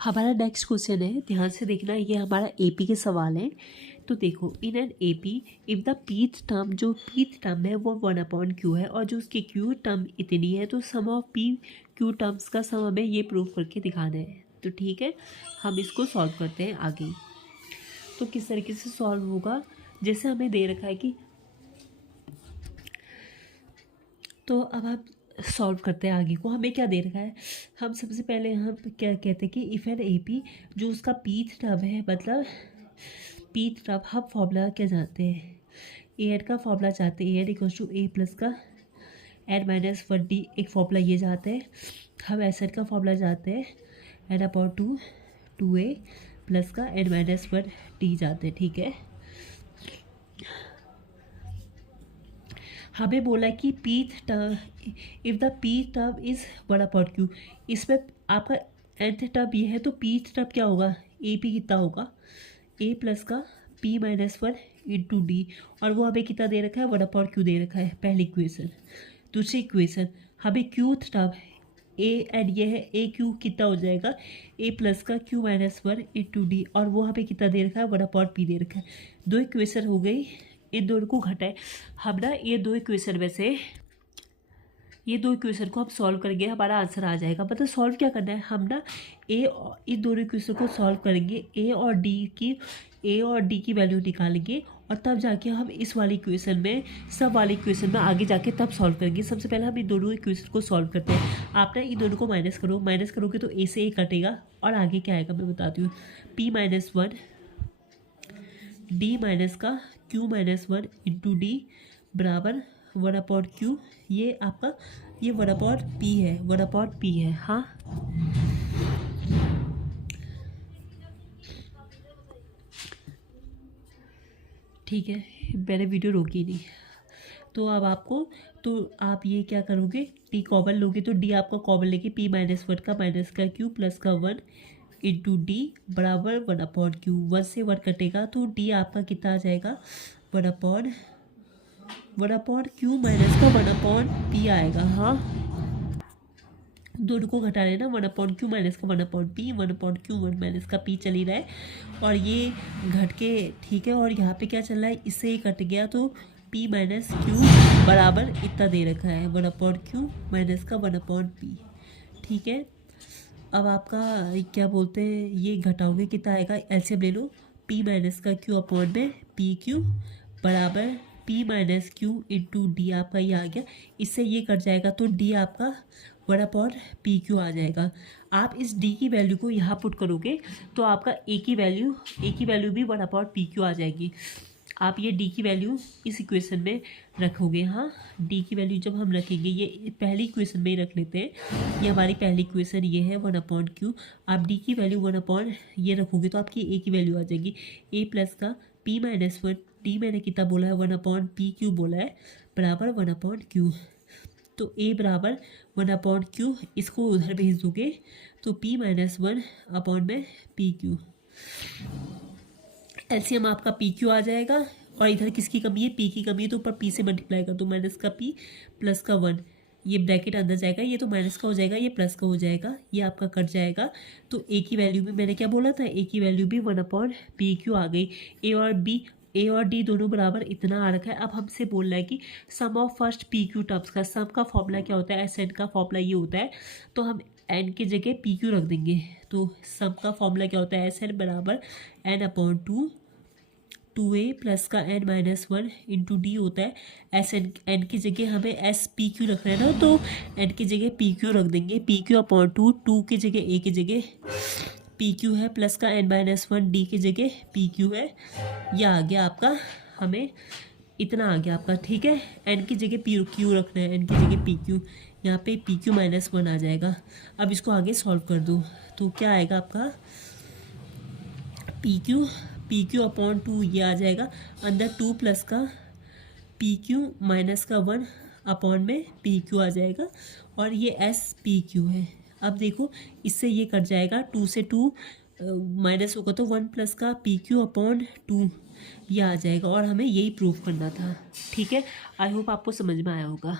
हमारा next question है, ध्यान से देखना, ये हमारा एपी के सवाल है। तो देखो, in an AP if the pith term, जो पीथ टर्म है वो 1/q है और जो उसकी क्यू टर्म इतनी है, तो सम ऑफ पी क्यू टर्म्स का सम हमें ये प्रूव करके दिखाना है। तो ठीक है, हम इसको सॉल्व करते हैं आगे। तो किस तरीके से सॉल्व होगा, जैसे हमें दे रखा है कि, तो अब आप सॉल्व करते हैं आगे को। हमें क्या दे रखा है, हम सबसे पहले हम क्या कहते हैं कि इफ एन एपी, जो उसका पीथ टर्म है, मतलब पीथ टर्म, हम फॉर्मूला क्या जानते हैं, ए एड का फॉर्मूला चाहते हैं, a n equals to a plus का n-1d, एक फॉर्मूला ये चाहते हैं। हम एस एड का फॉर्मूला चाहते हैं, n/2 a प्लस का n-1d चाहते हैं। ठीक है, हमें बोला कि pith term, if the pith term is 1/q, इसमें आपका nth टर्म ये है, तो पीथ टर्म क्या होगा, ए पी कितना होगा, ए प्लस का p-1 इंटू डी, और वो हमें कितना दे रखा है, 1/q दे रखा है, पहली इक्वेशन। दूसरी इक्वेशन, हमें क्यूथ टर्म ए एंड ये है, ए क्यू कितना हो जाएगा, ए प्लस का q-1 इंटू डी, और वो हमें कितना दे रखा है, 1/p दे रखा है। दो इक्वेशन हो गई, इन दोनों को घटाए हम ना, ये दो इक्वेशन में से ये दो इक्वेशन को हम सॉल्व करेंगे, हमारा आंसर आ जाएगा। मतलब सॉल्व क्या करना है, हम ना इन दोनों इक्वेशन को सॉल्व करेंगे, ए और डी की वैल्यू निकालेंगे, और तब जाके हम इस वाली इक्वेशन में, सब वाली इक्वेशन में आगे जाके तब सॉल्व करेंगे। सबसे पहले हम इन दोनों इक्वेशन को सॉल्व करते हैं। आप ना इन दोनों को माइनस करो, माइनस करोगे तो ए से ए कटेगा, और आगे क्या आएगा मैं बताती हूँ, p-1 डी माइनस का q-1 इंटू डी बराबर 1/q, ये आपका ये 1/p है, 1/p है। हाँ, ठीक है, मैंने वीडियो रोकी नहीं। तो अब आपको, तो आप ये क्या करोगे, टी कॉमन लोगे, तो डी आपका कॉमन लेके p-1 का माइनस का q प्लस का 1 इंटू डी बराबर 1/q, 1 से 1 कटेगा, तो डी आपका कितना आ जाएगा, 1/q माइनस का 1/p आएगा। हाँ, दोनों को घटा लेना, 1/q माइनस का 1/p, 1/q 1 माइनस का p चल ही रहा है, और ये घट के, ठीक है, और यहाँ पे क्या चल रहा है, इससे ही कट गया, तो p-q बराबर इतना दे रखा है, 1/q माइनस का 1/p। ठीक है, अब आपका क्या बोलते हैं, ये घटाओगे कितना आएगा, एलसीएम ले लो, p-q अपॉन में pq बराबर p-q इंटू डी, आपका ये आ गया, इससे ये कट जाएगा, तो डी आपका 1/pq आ जाएगा। आप इस डी की वैल्यू को यहाँ पुट करोगे, तो आपका ए की वैल्यू भी 1/pq आ जाएगी। आप ये डी की वैल्यू इस इक्वेशन में रखोगे। हाँ, डी की वैल्यू जब हम रखेंगे, ये पहली इक्वेशन में ही रख लेते हैं, ये हमारी पहली इक्वेशन ये है 1/q। आप डी की वैल्यू 1/ ये रखोगे, तो आपकी ए की वैल्यू आ जाएगी, ए प्लस का p-1, डी मैंने कितना बोला है, 1/pq बोला है, बराबर 1/q। तो ए बराबर 1/q, इसको उधर भेज दोगे, तो p-1 अपॉन में pq, एलसीएम आपका pq आ जाएगा, और इधर किसकी कमी है, p की कमी है, तो ऊपर p से मल्टीप्लाई कर दो, माइनस का p प्लस का 1, ये ब्रैकेट अंदर जाएगा, ये तो माइनस का हो जाएगा, ये प्लस का हो जाएगा, ये आपका कट जाएगा। तो ए की वैल्यू भी मैंने क्या बोला था, ए की वैल्यू भी 1/pq आ गई। ए और डी दोनों बराबर इतना आ रखा है। अब हमसे बोल रहा है कि सम ऑफ फर्स्ट pq टर्म्स का, सम का फॉर्मूला क्या होता है, एस एन का फॉर्मूला ये होता है, तो हम एन की जगह pq रख देंगे। तो सम का फॉर्मूला क्या होता है, एस एन बराबर n/2 2a प्लस का n-1 इंटू डी होता है। एस एन की जगह हमें एस पी क्यू रखना है ना, तो एन की जगह पी क्यू रख देंगे, pq/2, 2 की जगह ए की जगह पी क्यू है, प्लस का n-1 डी की जगह पी क्यू है। यह आ गया आपका, हमें इतना आ गया आपका। ठीक है, एन की जगह पी क्यू रखना है, एन की जगह पी क्यू, यहाँ पे pq-1 आ जाएगा। अब इसको आगे सॉल्व कर दो, तो क्या आएगा आपका, pq/2 ये आ जाएगा, अंदर 2 प्लस का pq माइनस का 1 अपॉन में pq आ जाएगा, और ये एस pq है। अब देखो, इससे ये कट जाएगा, 2 से 2 माइनस होगा, तो 1 प्लस का pq/2 ये आ जाएगा, और हमें यही प्रूव करना था। ठीक है, आई होप आपको समझ में आया होगा।